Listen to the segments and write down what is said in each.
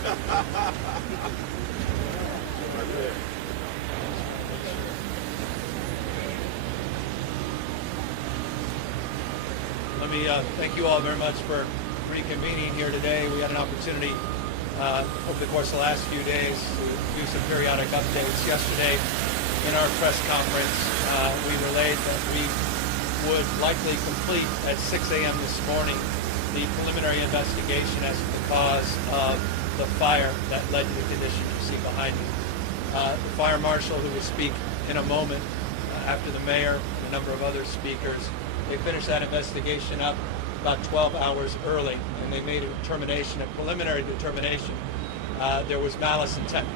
Let me thank you all very much for reconvening here today. We had an opportunity over the course of the last few days to do some periodic updates. Yesterday in our press conference, we relayed that we would likely complete at 6 a.m. this morning the preliminary investigation as to the cause of the fire that led to the condition you see behind me. The fire marshal, who will speak in a moment after the mayor and a number of other speakers, they finished that investigation up about 12 hours early, and they made a determination, a preliminary determination. There was malice intent,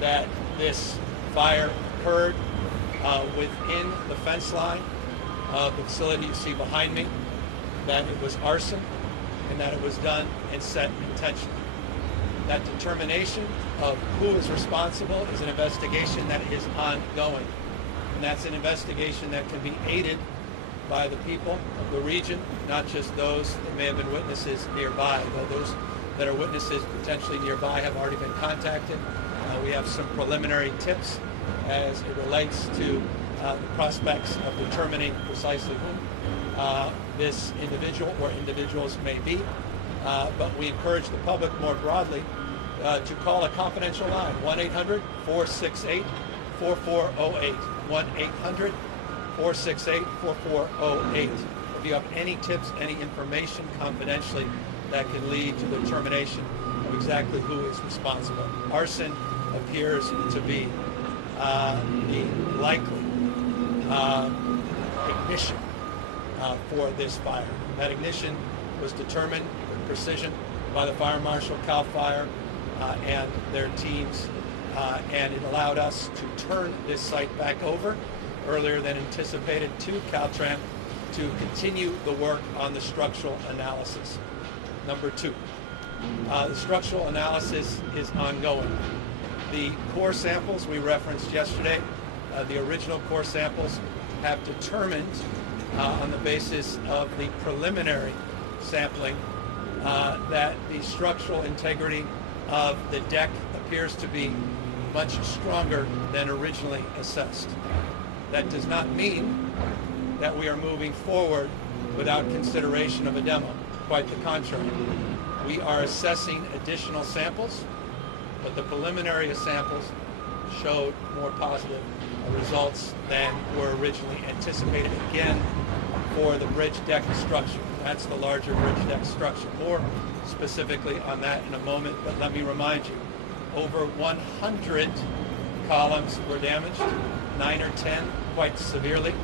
that this fire occurred within the fence line of the facility you see behind me, that it was arson, and that it was done and set intentionally. That determination of who is responsible is an investigation that is ongoing, and that's an investigation that can be aided by the people of the region, not just those that may have been witnesses nearby, though those that are witnesses potentially nearby have already been contacted. We have some preliminary tips as it relates to the prospects of determining precisely who this individual or individuals may be. But we encourage the public more broadly to call a confidential line, 1-800-468-4408, 1-800-468-4408. If you have any tips, any information confidentially that can lead to the determination of exactly who is responsible. Arson appears to be the likely ignition for this fire. That ignition was determined with precision by the fire marshal, CAL FIRE, and their teams, and it allowed us to turn this site back over earlier than anticipated to Caltrans to continue the work on the structural analysis. Number two, the structural analysis is ongoing. The core samples we referenced yesterday, the original core samples, have determined on the basis of the preliminary sampling that the structural integrity of the deck appears to be much stronger than originally assessed. That does not mean that we are moving forward without consideration of a demo. Quite the contrary. We are assessing additional samples, but the preliminary samples showed more positive results than were originally anticipated, again, for the bridge deck structure. That's the larger bridge deck structure. More specifically on that in a moment, but let me remind you, over 100 columns were damaged, 9 or 10 quite severely.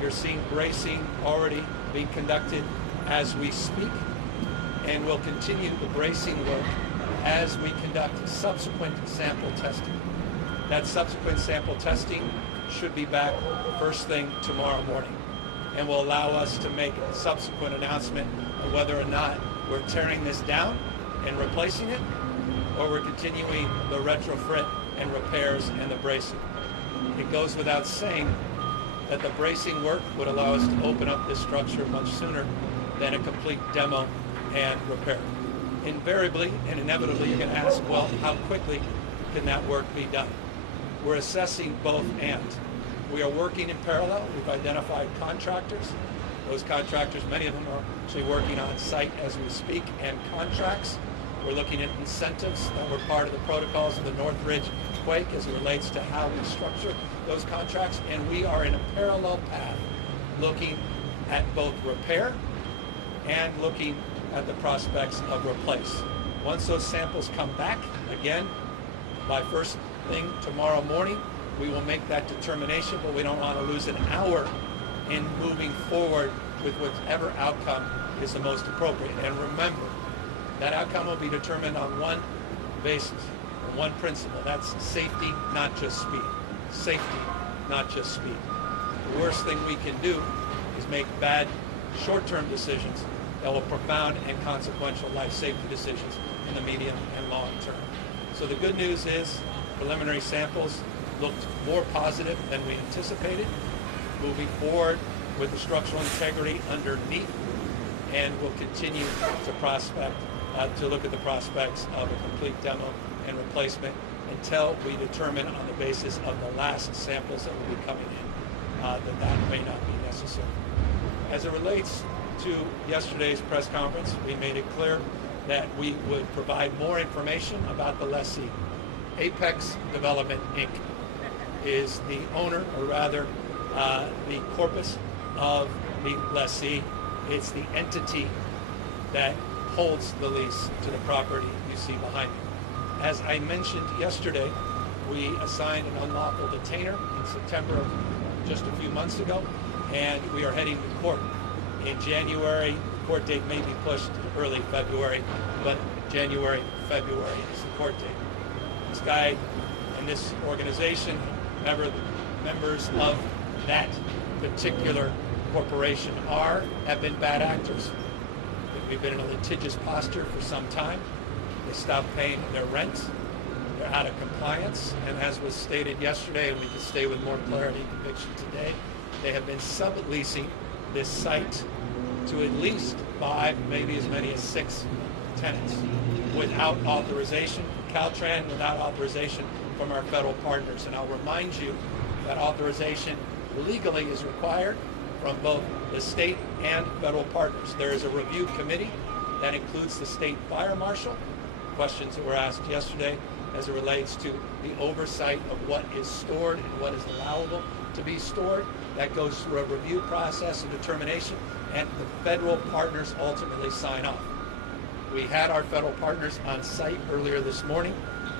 You're seeing bracing already being conducted as we speak, and we'll continue the bracing work as we conduct subsequent sample testing. That subsequent sample testing should be back first thing tomorrow morning, and will allow us to make a subsequent announcement of whether or not we're tearing this down and replacing it, or we're continuing the retrofit and repairs and the bracing. It goes without saying that the bracing work would allow us to open up this structure much sooner than a complete demo and repair. Invariably and inevitably you can ask, well, how quickly can that work be done? We're assessing both and. We are working in parallel. We've identified contractors. Those contractors, many of them are actually working on site as we speak, and contracts. We're looking at incentives that were part of the protocols of the Northridge quake as it relates to how we structure those contracts, and we are in a parallel path looking at both repair and looking at the prospects of replace. Once those samples come back, again, by first thing tomorrow morning, we will make that determination, but we don't want to lose an hour in moving forward with whatever outcome is the most appropriate. And remember, that outcome will be determined on one basis, on one principle. That's safety, not just speed. Safety, not just speed. The worst thing we can do is make bad short-term decisions that will profound and consequential life safety decisions in the medium and long term. So the good news is preliminary samples looked more positive than we anticipated. Moving forward with the structural integrity underneath, and we'll continue to prospect to look at the prospects of a complete demo and replacement until we determine on the basis of the last samples that will be coming in that may not be necessary. As it relates to yesterday's press conference, we made it clear that we would provide more information about the lessee. Apex Development, Inc. is the owner, or rather the corpus of the lessee. It's the entity that holds the lease to the property you see behind me. As I mentioned yesterday, we assigned an unlawful detainer in September of just a few months ago, and we are heading to court in January. Court date may be pushed to early February, but January, February is the court date. This guy and this organization, members of that particular corporation have been bad actors. We've been in a litigious posture for some time. They stopped paying their rent. They're out of compliance. And as was stated yesterday, and we can stay with more clarity and conviction today, they have been subleasing this site to at least 5, maybe as many as 6 tenants without authorization, Caltrans without authorization from our federal partners. And I'll remind you that authorization legally is required from both the state and federal partners. There is a review committee that includes the state fire marshal. Questions that were asked yesterday as it relates to the oversight of what is stored and what is allowable to be stored. That goes through a review process and determination, and the federal partners ultimately sign off. We had our federal partners on site earlier this morning.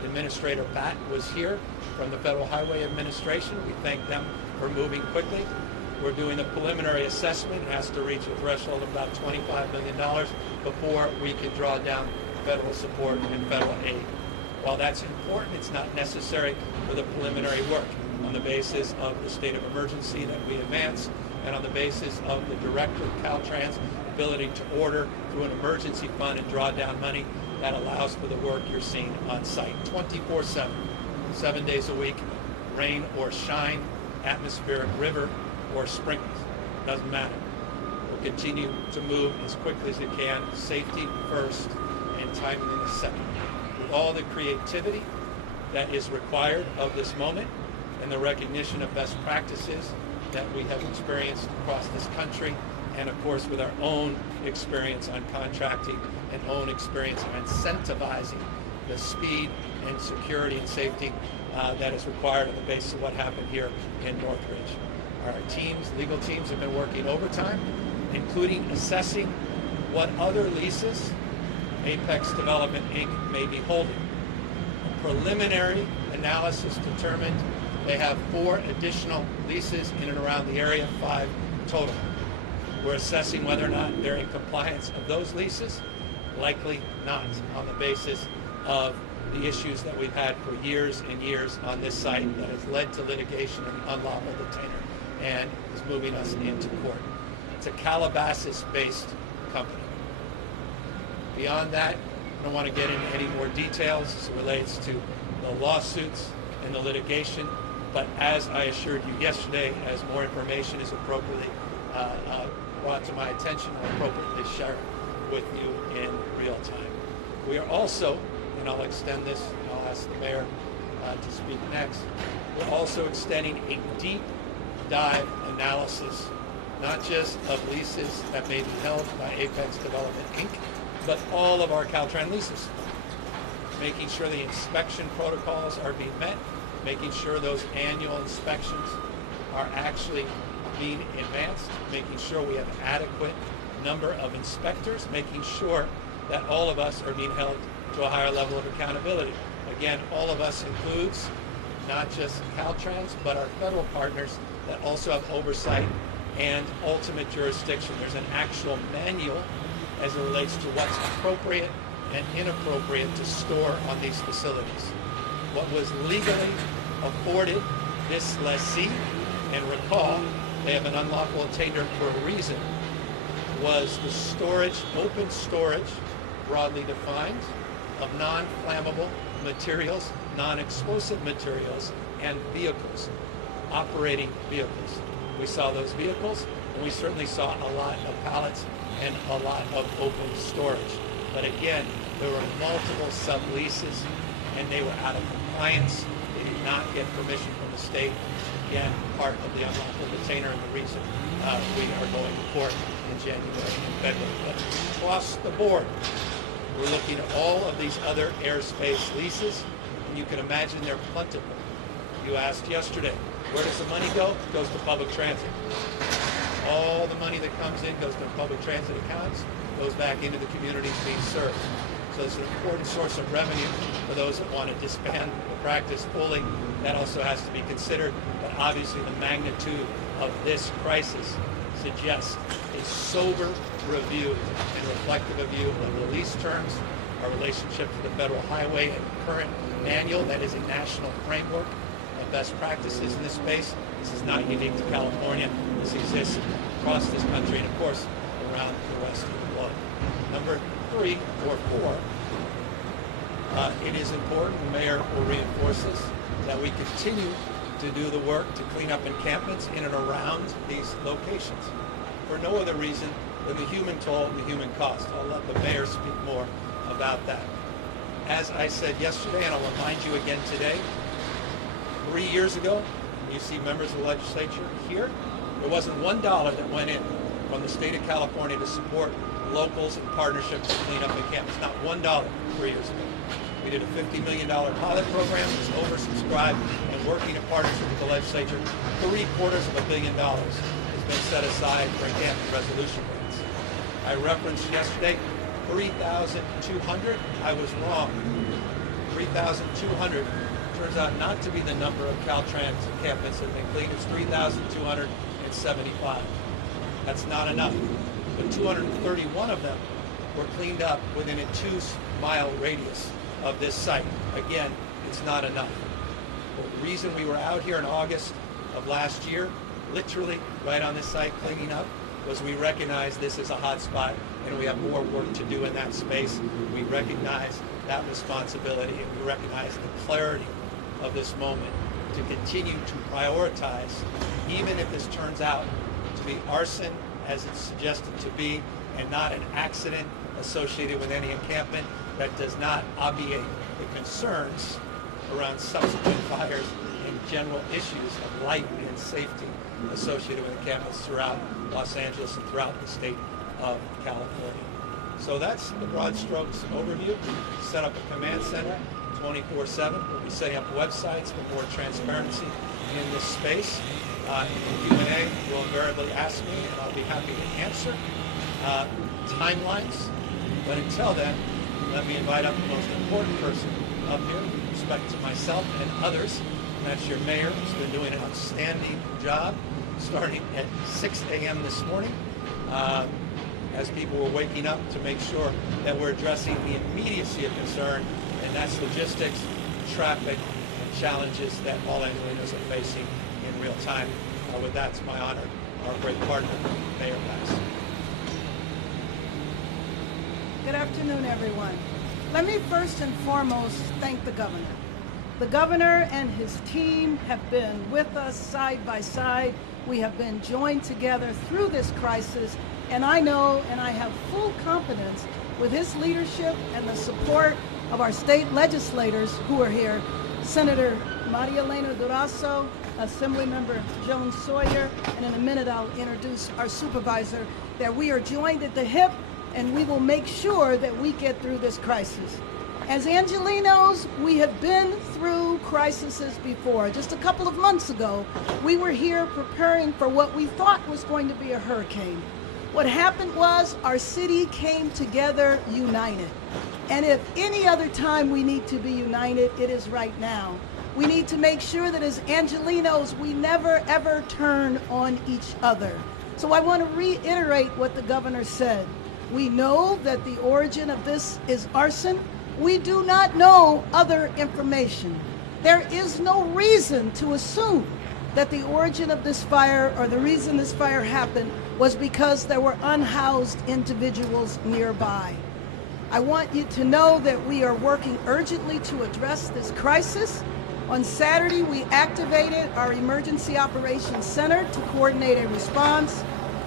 Administrator Batt was here from the Federal Highway Administration. We thank them for moving quickly. We're doing a preliminary assessment. It has to reach a threshold of about $25 million before we can draw down federal support and federal aid. While that's important, it's not necessary for the preliminary work. On the basis of the state of emergency that we advance, and on the basis of the director of Caltrans' ability to order through an emergency fund and draw down money, that allows for the work you're seeing on site 24/7, 7 days a week, rain or shine, atmospheric, river or sprinkles, doesn't matter. We'll continue to move as quickly as we can, safety first and timeliness second. With all the creativity that is required of this moment and the recognition of best practices that we have experienced across this country, and of course with our own experience on contracting and own experience of incentivizing the speed and security and safety that is required on the basis of what happened here in Northridge. Our teams, legal teams, have been working overtime, including assessing what other leases Apex Development, Inc. may be holding. A preliminary analysis determined they have 4 additional leases in and around the area, 5 total. We're assessing whether or not they're in compliance of those leases. Likely not, on the basis of the issues that we've had for years and years on this site that has led to litigation and unlawful detainer and is moving us into court. It's a Calabasas-based company. Beyond that, I don't want to get into any more details as it relates to the lawsuits and the litigation, but as I assured you yesterday, as more information is appropriately brought to my attention, I'll appropriately share it with you in real time. We are also, and I'll extend this, and I'll ask the mayor to speak next, we're also extending a deep dive analysis, not just of leases that may be held by Apex Development, Inc., but all of our Caltrans leases, making sure the inspection protocols are being met, making sure those annual inspections are actually being advanced, making sure we have an adequate number of inspectors, making sure that all of us are being held to a higher level of accountability. Again, all of us includes not just Caltrans, but our federal partners that also have oversight and ultimate jurisdiction. There's an actual manual as it relates to what's appropriate and inappropriate to store on these facilities. What was legally afforded this lessee, and recall, they have an unlawful attainder for a reason, was the storage, open storage, broadly defined, of non-flammable materials, non-explosive materials, and vehicles, operating vehicles. We saw those vehicles, and we certainly saw a lot of pallets and a lot of open storage. But again, There were multiple subleases, and they were out of compliance. They did not get permission from the state. Again, part of the unlawful detainer and the reason we are going to court in January and February. But across the board, we're looking at all of these other airspace leases, and you can imagine they're plentiful. You asked yesterday, where does the money go? It goes to public transit. All the money that comes in goes to public transit accounts, goes back into the communities being served. So it's an important source of revenue for those that want to disband the practice fully. That also has to be considered. But obviously the magnitude of this crisis suggests a sober review and reflective review of the lease terms, our relationship to the federal highway and current manual that is a national framework of best practices in this space. This is not unique to California. This exists across this country and, of course, around the rest of the globe. Number 3 or 4, it is important, the mayor will reinforce this, that we continue to do the work to clean up encampments in and around these locations for no other reason than the human toll and the human cost. I'll let the mayor speak more about that. As I said yesterday, and I'll remind you again today, 3 years ago, you see members of the legislature here, there wasn't $1 that went in from the state of California to support locals and partnerships to clean up encampments. Not $1 3 years ago. We did a $50 million pilot program that's oversubscribed, and working in partnership with the legislature, $750 million has been set aside for encampment resolution grants. I referenced yesterday 3,200. I was wrong. 3,200 turns out not to be the number of Caltrans encampments that have been cleaned. It's 3,275. That's not enough. But 231 of them were cleaned up within a 2-mile radius of this site. Again, it's not enough. The reason we were out here in August of last year, literally right on this site cleaning up, was we recognize this is a hot spot and we have more work to do in that space. We recognize that responsibility, and we recognize the clarity of this moment to continue to prioritize, even if this turns out to be arson as it's suggested to be, and not an accident associated with any encampment. That does not obviate the concerns around subsequent fires and general issues of life and safety associated with encampments throughout Los Angeles and throughout the state of California. So that's the broad strokes overview. Set up a command center 24/7. We'll be setting up websites for more transparency in this space. Q&A will invariably ask me, and I'll be happy to answer timelines. But until then, let me invite up the most important person up here with respect to myself and others, and that's your mayor, who's been doing an outstanding job starting at 6 a.m. this morning as people were waking up to make sure that we're addressing the immediacy of concern, and that's logistics, traffic, and challenges that all Angelinos are facing in real time. With that, it's my honor, our great partner, Mayor Bass. Good afternoon, everyone. Let me first and foremost thank the governor. The governor and his team have been with us side by side. We have been joined together through this crisis, and I know and I have full confidence with his leadership and the support of our state legislators who are here, Senator Maria Elena Durazo, Assemblymember Joan Sawyer, and in a minute I'll introduce our supervisor, that we are joined at the hip and we will make sure that we get through this crisis. As Angelinos, we have been through crises before. Just a couple of months ago, we were here preparing for what we thought was going to be a hurricane. What happened was our city came together united. And if any other time we need to be united, it is right now. We need to make sure that as Angelinos, we never ever turn on each other. So I want to reiterate what the governor said. We know that the origin of this is arson. We do not know other information. There is no reason to assume that the origin of this fire or the reason this fire happened was because there were unhoused individuals nearby. I want you to know that we are working urgently to address this crisis. On Saturday, we activated our Emergency Operations Center to coordinate a response.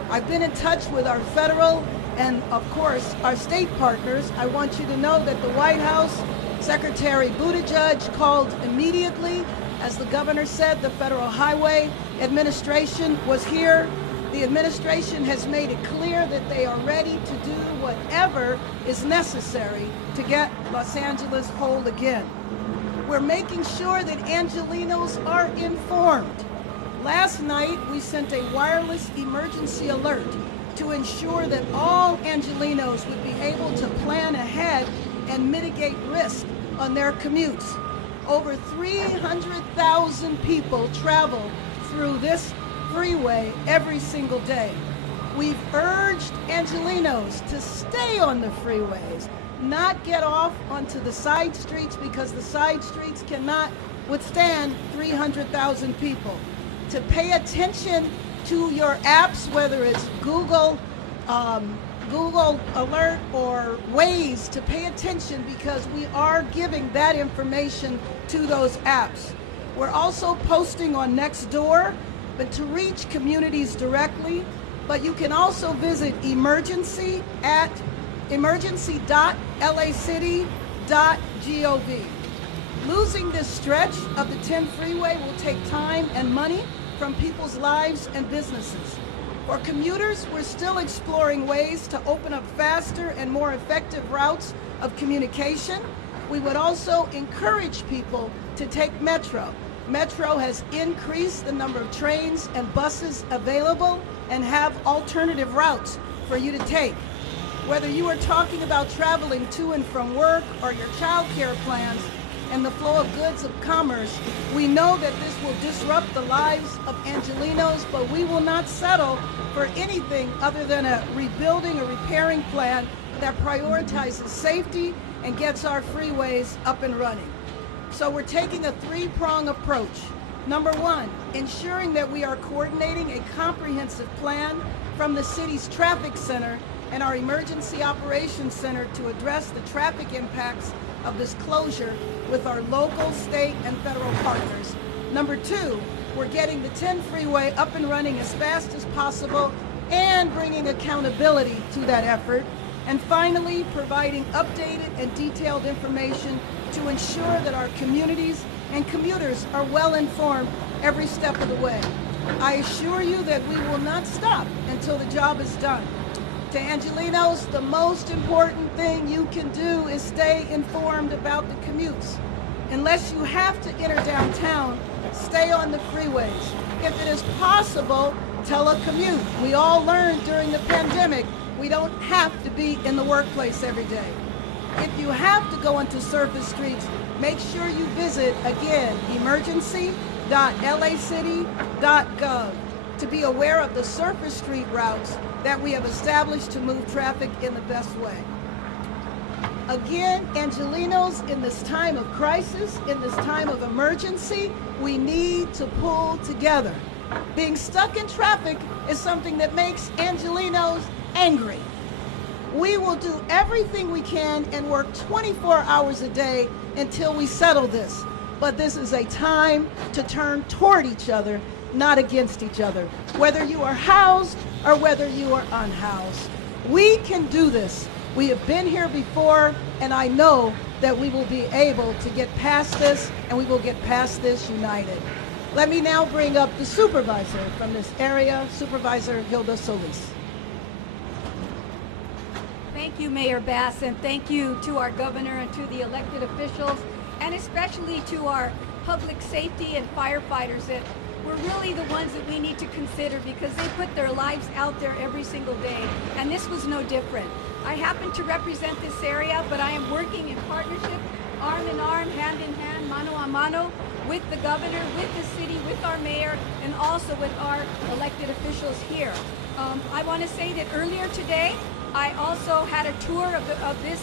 I've been in touch with our federal and of course our state partners. I want you to know that the White House, Secretary Buttigieg called immediately. As the governor said, the Federal Highway Administration was here. The administration has made it clear that they are ready to do whatever is necessary to get Los Angeles whole again. We're making sure that Angelenos are informed. Last night, we sent a wireless emergency alert to ensure that all Angelenos would be able to plan ahead and mitigate risk on their commutes. Over 300,000 people travel through this freeway every single day. We've urged Angelenos to stay on the freeways, not get off onto the side streets, because the side streets cannot withstand 300,000 people. To pay attention to your apps, whether it's Google Alert or Waze, to pay attention, because we are giving that information to those apps. We're also posting on Nextdoor, but to reach communities directly. But you can also visit emergency at emergency.lacity.gov. Losing this stretch of the 10 freeway will take time and money from people's lives and businesses. For commuters, we're still exploring ways to open up faster and more effective routes of communication. We would also encourage people to take Metro. Metro has increased the number of trains and buses available and have alternative routes for you to take. Whether you are talking about traveling to and from work or your child care plans and the flow of goods of commerce, we know that this will disrupt the lives of Angelenos, but we will not settle for anything other than a rebuilding or repairing plan that prioritizes safety and gets our freeways up and running. So we're taking a three-prong approach. Number one, ensuring that we are coordinating a comprehensive plan from the city's traffic center and our emergency operations center to address the traffic impacts of this closure with our local, state, and federal partners. Number two, we're getting the 10 freeway up and running as fast as possible and bringing accountability to that effort. And finally, providing updated and detailed information to ensure that our communities and commuters are well informed every step of the way. I assure you that we will not stop until the job is done. To Angelenos, the most important thing you can do is stay informed about the commutes. Unless you have to enter downtown, stay on the freeways. If it is possible, telecommute. We all learned during the pandemic we don't have to be in the workplace every day. If you have to go onto surface streets, make sure you visit, again, emergency.lacity.gov to be aware of the surface street routes that we have established to move traffic in the best way. Again, Angelenos, in this time of crisis, in this time of emergency, we need to pull together. Being stuck in traffic is something that makes Angelenos angry. We will do everything we can and work 24 hours a day until we settle this. But this is a time to turn toward each other, not against each other. Whether you are housed or whether you are unhoused, we can do this. We have been here before, and I know that we will be able to get past this, and we will get past this united. Let me now bring up the supervisor from this area, Supervisor Hilda Solis. Thank you, Mayor Bass, and thank you to our governor and to the elected officials, and especially to our public safety and firefighters that were really the ones that we need to consider, because they put their lives out there every single day, and this was no different. I happen to represent this area, but I am working in partnership, arm in arm, hand in hand, mano a mano, with the governor, with the city, with our mayor, and also with our elected officials here. I want to say that earlier today, I also had a tour of this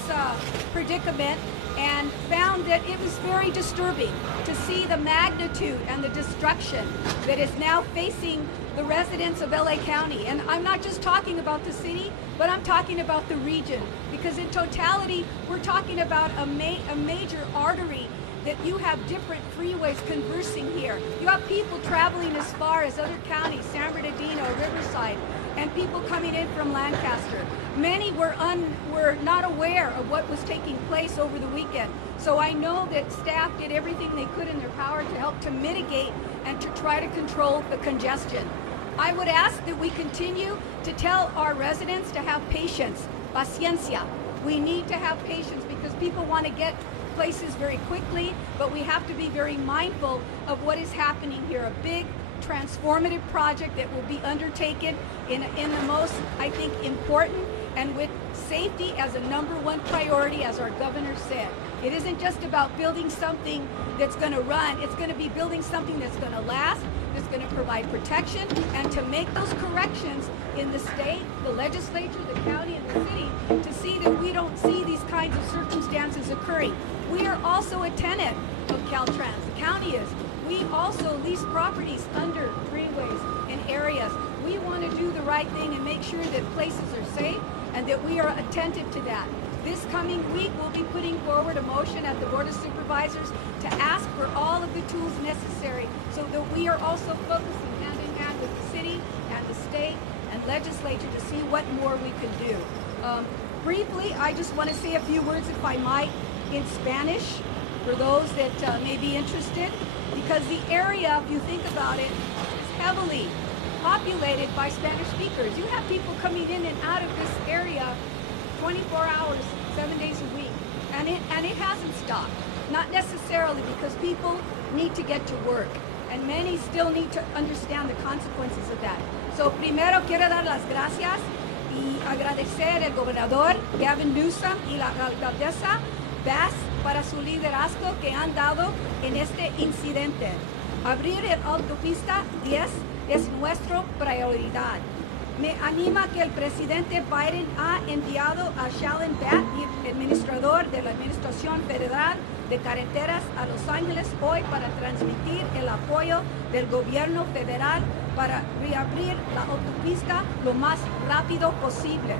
predicament and found that it was very disturbing to see the magnitude and the destruction that is now facing the residents of LA County. And I'm not just talking about the city, but I'm talking about the region, because in totality, we're talking about a major artery that you have different freeways conversing here. You have people traveling as far as other counties, San Bernardino, Riverside, and people coming in from Lancaster. Many were not aware of what was taking place over the weekend. So I know that staff did everything they could in their power to help to mitigate and to try to control the congestion. I would ask that we continue to tell our residents to have patience, paciencia. We need to have patience because people want to get places very quickly, but we have to be very mindful of what is happening here. A big transformative project that will be undertaken in the most, I think, important and with safety as a #1 priority, as our governor said. It isn't just about building something that's going to run. It's going to be building something that's going to last, that's going to provide protection, and to make those corrections in the state, the legislature, the county, and the city to see that we don't see these kinds of circumstances occurring. We are also a tenant of Caltrans. The county is. We also lease properties under freeways and areas. We want to do the right thing and make sure that places are safe and that we are attentive to that. This coming week, we'll be putting forward a motion at the Board of Supervisors to ask for all of the tools necessary so that we are also focusing hand in hand with the city and the state and legislature to see what more we can do. Briefly, I just want to say a few words, if I might, in Spanish for those that may be interested, because the area, if you think about it, is heavily populated by Spanish speakers. You have people coming in and out of this area 24 hours, 7 days a week, and it hasn't stopped. Not necessarily because people need to get to work, and many still need to understand the consequences of that. So primero quiero dar las gracias y agradecer al gobernador Gavin Newsom y la alcaldesa Bass para su liderazgo que han dado en este incidente. Abrir el autopista 10 es nuestra prioridad. Me anima que el presidente Biden ha enviado a Shallon Batt, administrador de la Administración Federal de Carreteras, a Los Ángeles hoy para transmitir el apoyo del gobierno federal para reabrir la autopista lo más rápido posible.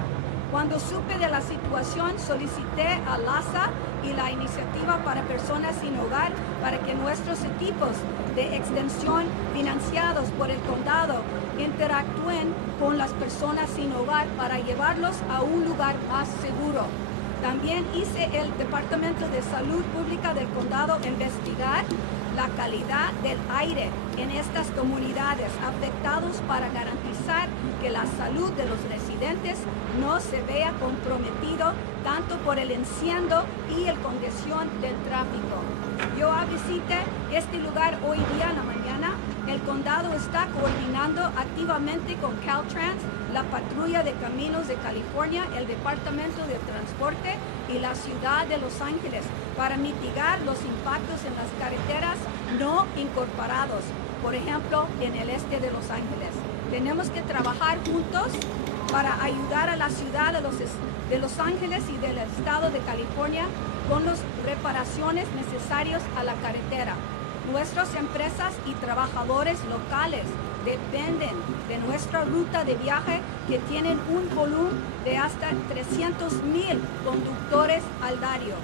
Cuando supe de la situación, solicité a LASA y la iniciativa para personas sin hogar para que nuestros equipos de extensión financiados por el condado interactúen con las personas sin hogar para llevarlos a un lugar más seguro. También hice el Departamento de Salud Pública del condado investigar la calidad del aire en estas comunidades afectadas para garantizar que la salud de los residentes no se vea comprometido tanto por el incendio y la congestión del tráfico. Yo visité este lugar hoy día en la mañana. El condado está coordinando activamente con Caltrans, la Patrulla de Caminos de California, el Departamento de Transporte y la Ciudad de Los Ángeles para mitigar los impactos en las carreteras no incorporados, por ejemplo, en el este de Los Ángeles. Tenemos que trabajar juntos para ayudar a la ciudad de Los Ángeles y del estado de California con las reparaciones necesarias a la carretera. Nuestras empresas y trabajadores locales dependen de nuestra ruta de viaje que tienen un volumen de hasta 300,000 conductores al diario.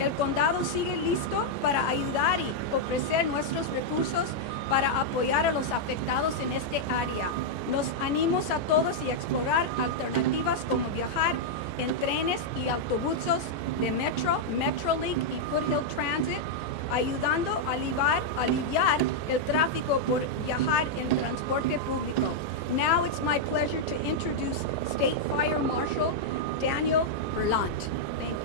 El condado sigue listo para ayudar y ofrecer nuestros recursos para apoyar a los afectados en este área. Los animamos a todos a explorar alternativas como viajar en trenes y autobuses de Metro, Metrolink y Foothill Transit, ayudando a aliviar el tráfico por viajar en transporte público. Now it's my pleasure to introduce State Fire Marshal Daniel Berlant. Thank you.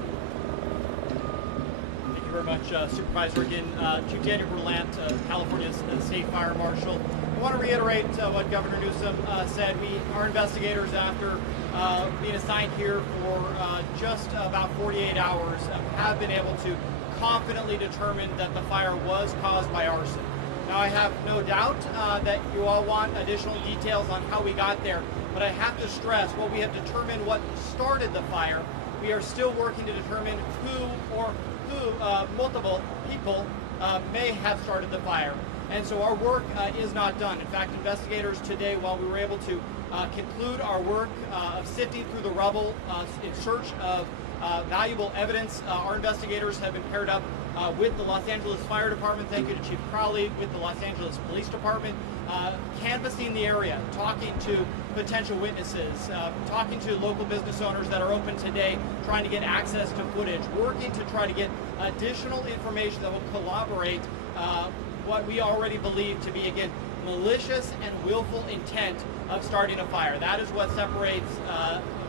Thank you very much, Supervisor. Again, Chief Daniel Berlant, California's State Fire Marshal. I want to reiterate what Governor Newsom said. Our investigators, after being assigned here for just about 48 hours, have been able to confidently determined that the fire was caused by arson. Now, I have no doubt that you all want additional details on how we got there, but I have to stress, while we have determined what started the fire, we are still working to determine who multiple people may have started the fire. And so our work is not done. In fact, investigators today, while we were able to conclude our work of sifting through the rubble in search of valuable evidence. Our investigators have been paired up with the Los Angeles Fire Department. Thank you to Chief Crowley, with the Los Angeles Police Department, canvassing the area, talking to potential witnesses, talking to local business owners that are open today, trying to get access to footage, working to try to get additional information that will corroborate what we already believe to be, again, malicious and willful intent of starting a fire. That is what separates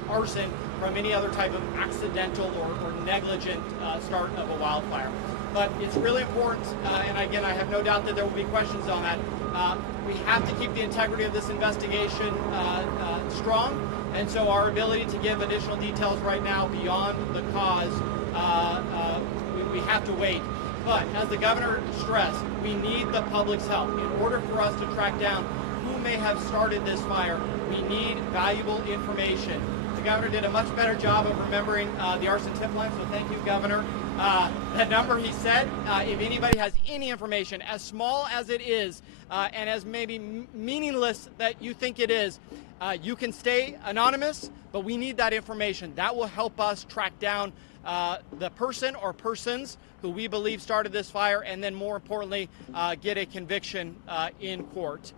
arson from any other type of accidental or negligent start of a wildfire. But it's really important, and again, I have no doubt that there will be questions on that. We have to keep the integrity of this investigation strong, and so our ability to give additional details right now beyond the cause, we have to wait. But as the governor stressed, we need the public's help. In order for us to track down who may have started this fire, we need valuable information. The governor did a much better job of remembering the arson tip line, so thank you, Governor. The number he said, if anybody has any information, as small as it is, and as maybe meaningless that you think it is, you can stay anonymous, but we need that information. That will help us track down the person or persons who we believe started this fire, and then more importantly, get a conviction in court.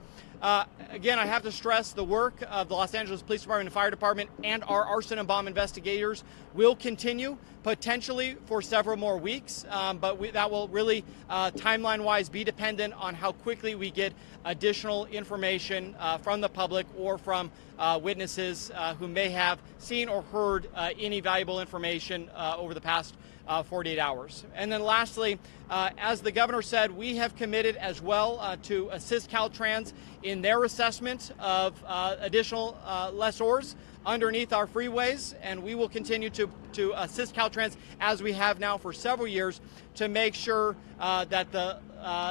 Again, I have to stress the work of the Los Angeles Police Department and Fire Department and our arson and bomb investigators will continue, potentially for several more weeks, but that will really, timeline-wise, be dependent on how quickly we get additional information from the public or from witnesses who may have seen or heard any valuable information over the past 48 hours. And then lastly, as the governor said, we have committed as well to assist Caltrans in their assessment of additional lessors underneath our freeways, and we will continue to assist Caltrans as we have now for several years to make sure that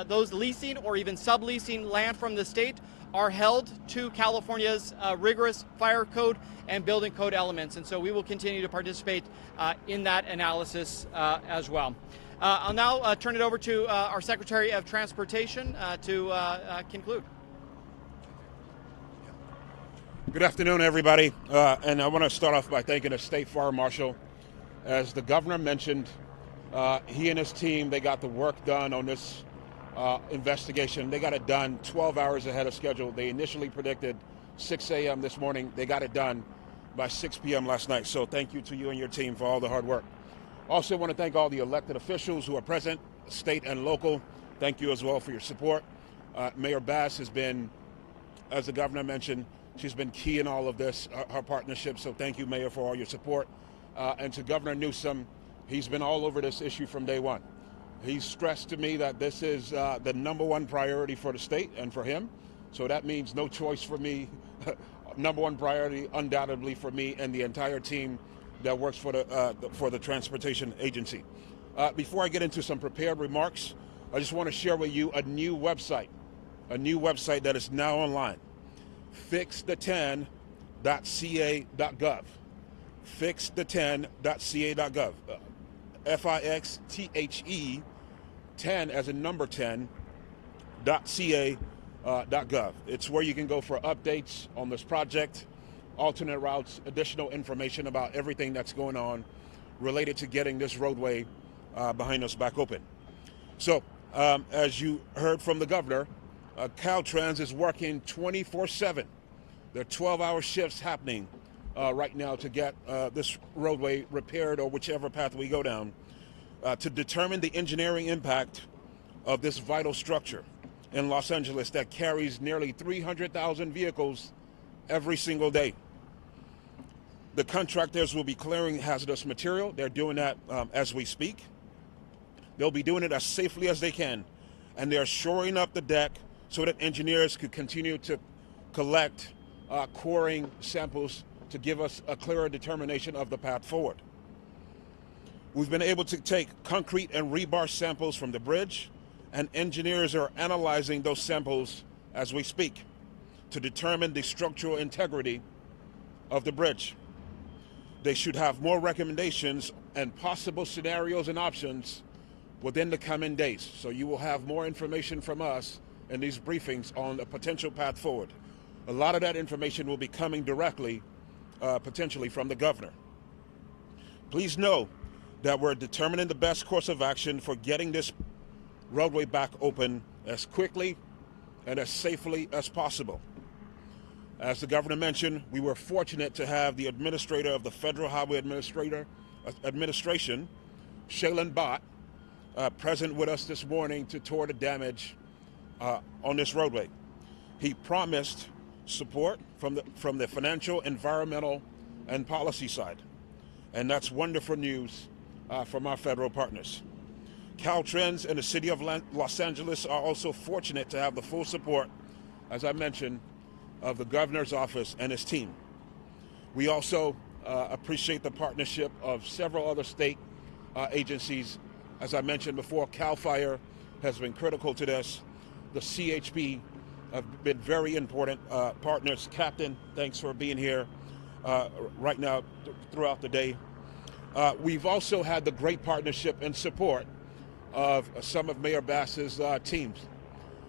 those leasing or even subleasing land from the state are held to California's rigorous fire code and building code elements. And so we will continue to participate in that analysis as well. I'll now turn it over to our Secretary of Transportation to conclude. Good afternoon, everybody. And I want to start off by thanking the State Fire Marshal. As the governor mentioned, he and his team, they got the work done on this investigation. They got it done 12 hours ahead of schedule. They initially predicted 6 a.m. this morning. They got it done by 6 p.m. last night. So thank you to you and your team for all the hard work. Also want to thank all the elected officials who are present, state and local. Thank you as well for your support. Mayor Bass has been, as the governor mentioned, she's been key in all of this, her partnership. So thank you, Mayor, for all your support. And to Governor Newsom, he's been all over this issue from day one. He's stressed to me that this is the #1 priority for the state and for him. So that means no choice for me. #1 priority, undoubtedly, for me and the entire team that works for the transportation agency. Before I get into some prepared remarks, I just want to share with you a new website that is now online. Fixthe10.ca.gov. Fixthe10.ca.gov. FIXTHE 10 as a number 10.ca.gov. It's where you can go for updates on this project, alternate routes, additional information about everything that's going on related to getting this roadway behind us back open. So, as you heard from the governor, Caltrans is working 24/7. There are 12-hour shifts happening right now to get this roadway repaired or whichever path we go down to determine the engineering impact of this vital structure in Los Angeles that carries nearly 300,000 vehicles every single day. The contractors will be clearing hazardous material. They're doing that as we speak. They'll be doing it as safely as they can. And they're shoring up the deck so that engineers could continue to collect coring samples to give us a clearer determination of the path forward. We've been able to take concrete and rebar samples from the bridge, and engineers are analyzing those samples as we speak to determine the structural integrity of the bridge. They should have more recommendations and possible scenarios and options within the coming days. So you will have more information from us in these briefings on a potential path forward. A lot of that information will be coming directly, potentially from the governor. Please know that we're determining the best course of action for getting this roadway back open as quickly and as safely as possible. As the governor mentioned, we were fortunate to have the administrator of the Federal Highway Administration, Shailen Bhatt, present with us this morning to tour the damage on this roadway. He promised support from the financial, environmental, and policy side. And that's wonderful news from our federal partners. Caltrans and the City of Los Angeles are also fortunate to have the full support, as I mentioned, of the governor's office and his team. We also appreciate the partnership of several other state agencies. As I mentioned before, CAL FIRE has been critical to this. The CHP have been very important partners. Captain, thanks for being here right now throughout the day. We've also had the great partnership and support of some of Mayor Bass's teams.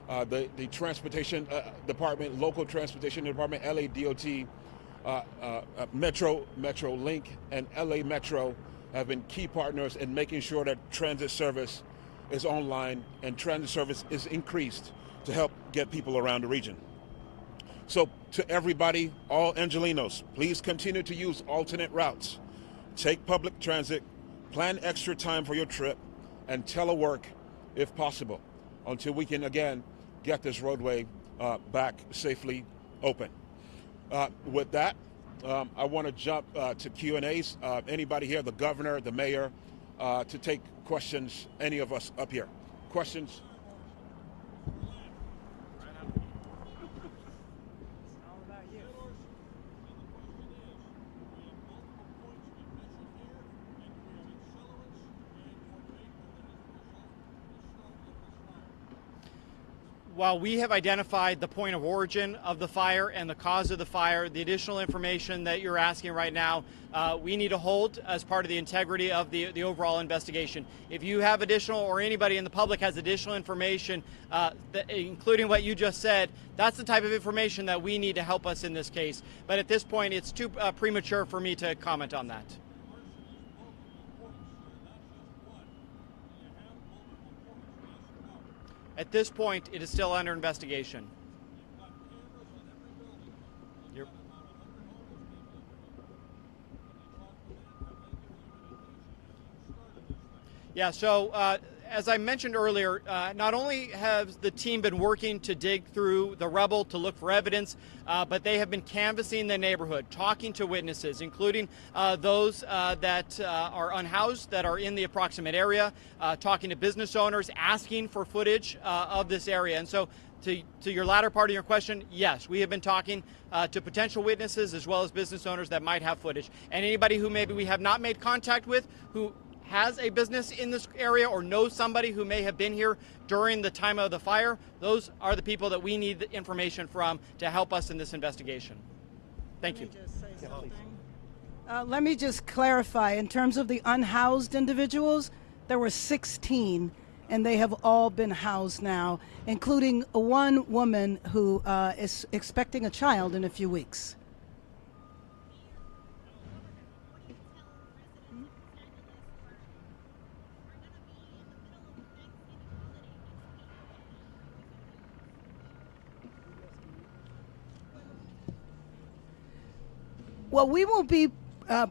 The Transportation Department, local Transportation Department, LA DOT, Metro Link, and LA Metro have been key partners in making sure that transit service is online and transit service is increased to help get people around the region. So to everybody, all Angelenos, please continue to use alternate routes. Take public transit, plan extra time for your trip, and telework if possible until we can again get this roadway back safely open. With that, I want to jump to Q&As. Anybody here, the governor, the mayor, to take questions, any of us up here. Questions? While we have identified the point of origin of the fire and the cause of the fire, the additional information that you're asking right now, we need to hold as part of the integrity of the overall investigation. If you have additional, or anybody in the public has additional information, including what you just said, that's the type of information that we need to help us in this case. But at this point, it's too premature for me to comment on that. At this point, it is still under investigation. Yeah, so as I mentioned earlier, not only has the team been working to dig through the rubble to look for evidence, but they have been canvassing the neighborhood, talking to witnesses, including those that are unhoused, that are in the approximate area, talking to business owners, asking for footage of this area. And so to your latter part of your question, yes, we have been talking to potential witnesses as well as business owners that might have footage. And anybody who maybe we have not made contact with, who has a business in this area or knows somebody who may have been here during the time of the fire, those are the people that we need the information from to help us in this investigation. Thank you. Let me just clarify. In terms of the unhoused individuals, there were 16, and they have all been housed now, including one woman who is expecting a child in a few weeks. Well, we will be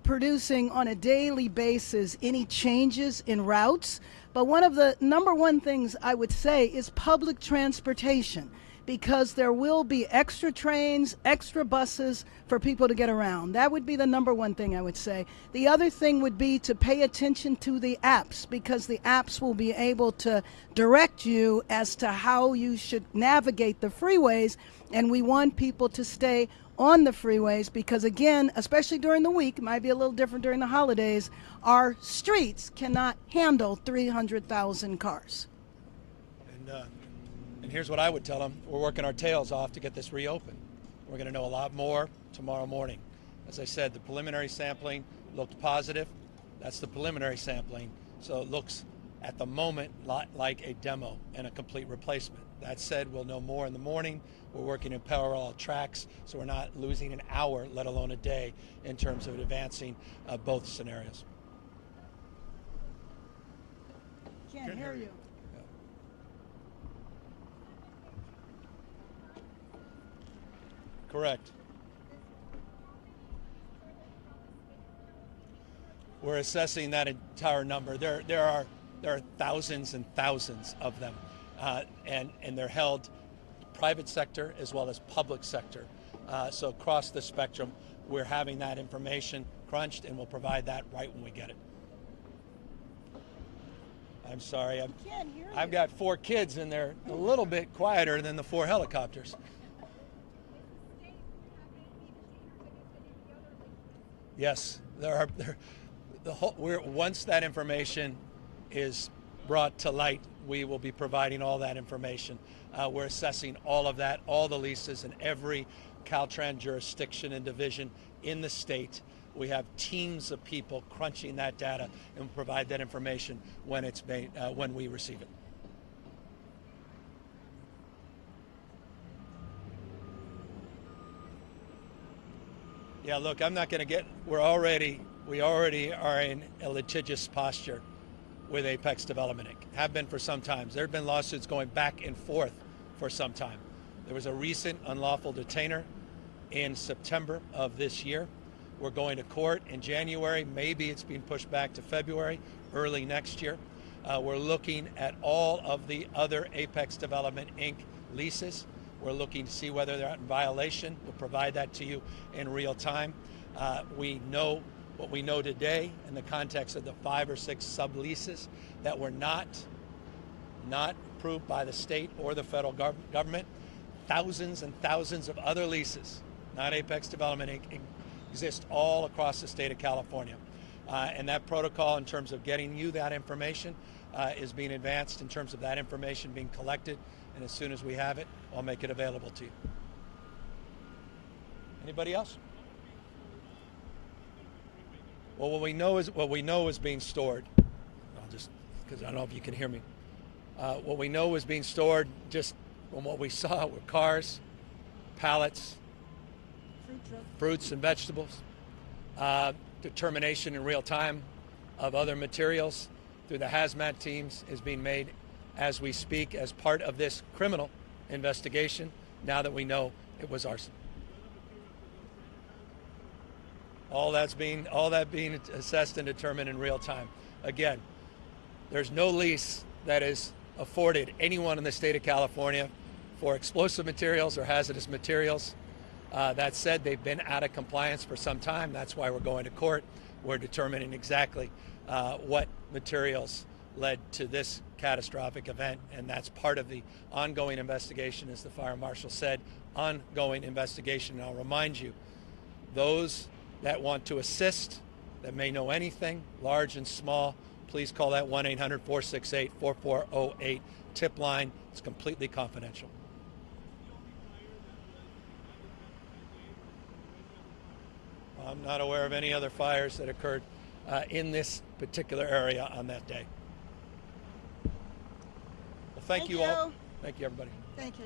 producing on a daily basis any changes in routes, but one of the number one things I would say is public transportation, because there will be extra trains, extra buses for people to get around. That would be the number one thing I would say. The other thing would be to pay attention to the apps, because the apps will be able to direct you as to how you should navigate the freeways, and we want people to stay on the freeways because, again, especially during the week, it might be a little different during the holidays, our streets cannot handle 300,000 cars. And here's what I would tell them. We're working our tails off to get this reopened. We're going to know a lot more tomorrow morning. As I said, the preliminary sampling looked positive. That's the preliminary sampling. So it looks at the moment like a demo and a complete replacement. That said, we'll know more in the morning. We're working in parallel tracks, so we're not losing an hour, let alone a day, in terms of advancing both scenarios. hear you. Correct. We're assessing that entire number. There are thousands and thousands of them, and they're held private sector as well as public sector. So across the spectrum, we're having that information crunched, and we'll provide that right when we get it. I'm sorry. Can't hear you. I've got 4 kids, and they're a little bit quieter than the 4 helicopters. Yes, once that information is brought to light, we will be providing all that information. We're assessing all of that, all the leases in every Caltrans jurisdiction and division in the state. We have teams of people crunching that data and provide that information when it's made, when we receive it. Yeah, look, I'm not going to get. We already are in a litigious posture with Apex Development Inc. Have been for some time. There have been lawsuits going back and forth for some time. There was a recent unlawful detainer in September of this year. We're going to court in January. Maybe it's being pushed back to February, early next year. We're looking at all of the other Apex Development Inc. leases. We're looking to see whether they're in violation. We'll provide that to you in real time. We know what we know today in the context of the 5 or 6 subleases that were not approved by the state or the federal government. Thousands and thousands of other leases, not Apex Development Inc., exist all across the state of California. And that protocol in terms of getting you that information is being advanced in terms of that information being collected. And as soon as we have it, I'll make it available to you. Anybody else? Well, what we know is being stored. I'll just, because I don't know if you can hear me. What we know is being stored, just from what we saw, were cars, pallets, fruits and vegetables, determination in real time of other materials through the hazmat teams is being made as we speak as part of this criminal investigation, now that we know it was arson. All that being assessed and determined in real time. Again, there's no lease that is afforded anyone in the state of California for explosive materials or hazardous materials. That said, they've been out of compliance for some time. That's why we're going to court. We're determining exactly what materials led to this catastrophic event, and that's part of the ongoing investigation, as the fire marshal said, ongoing investigation. And I'll remind you, those that want to assist, that may know anything, large and small, please call that 1-800-468-4408 tip line. It's completely confidential. I'm not aware of any other fires that occurred in this particular area on that day. Well, thank you all. Thank you, everybody. Thank you.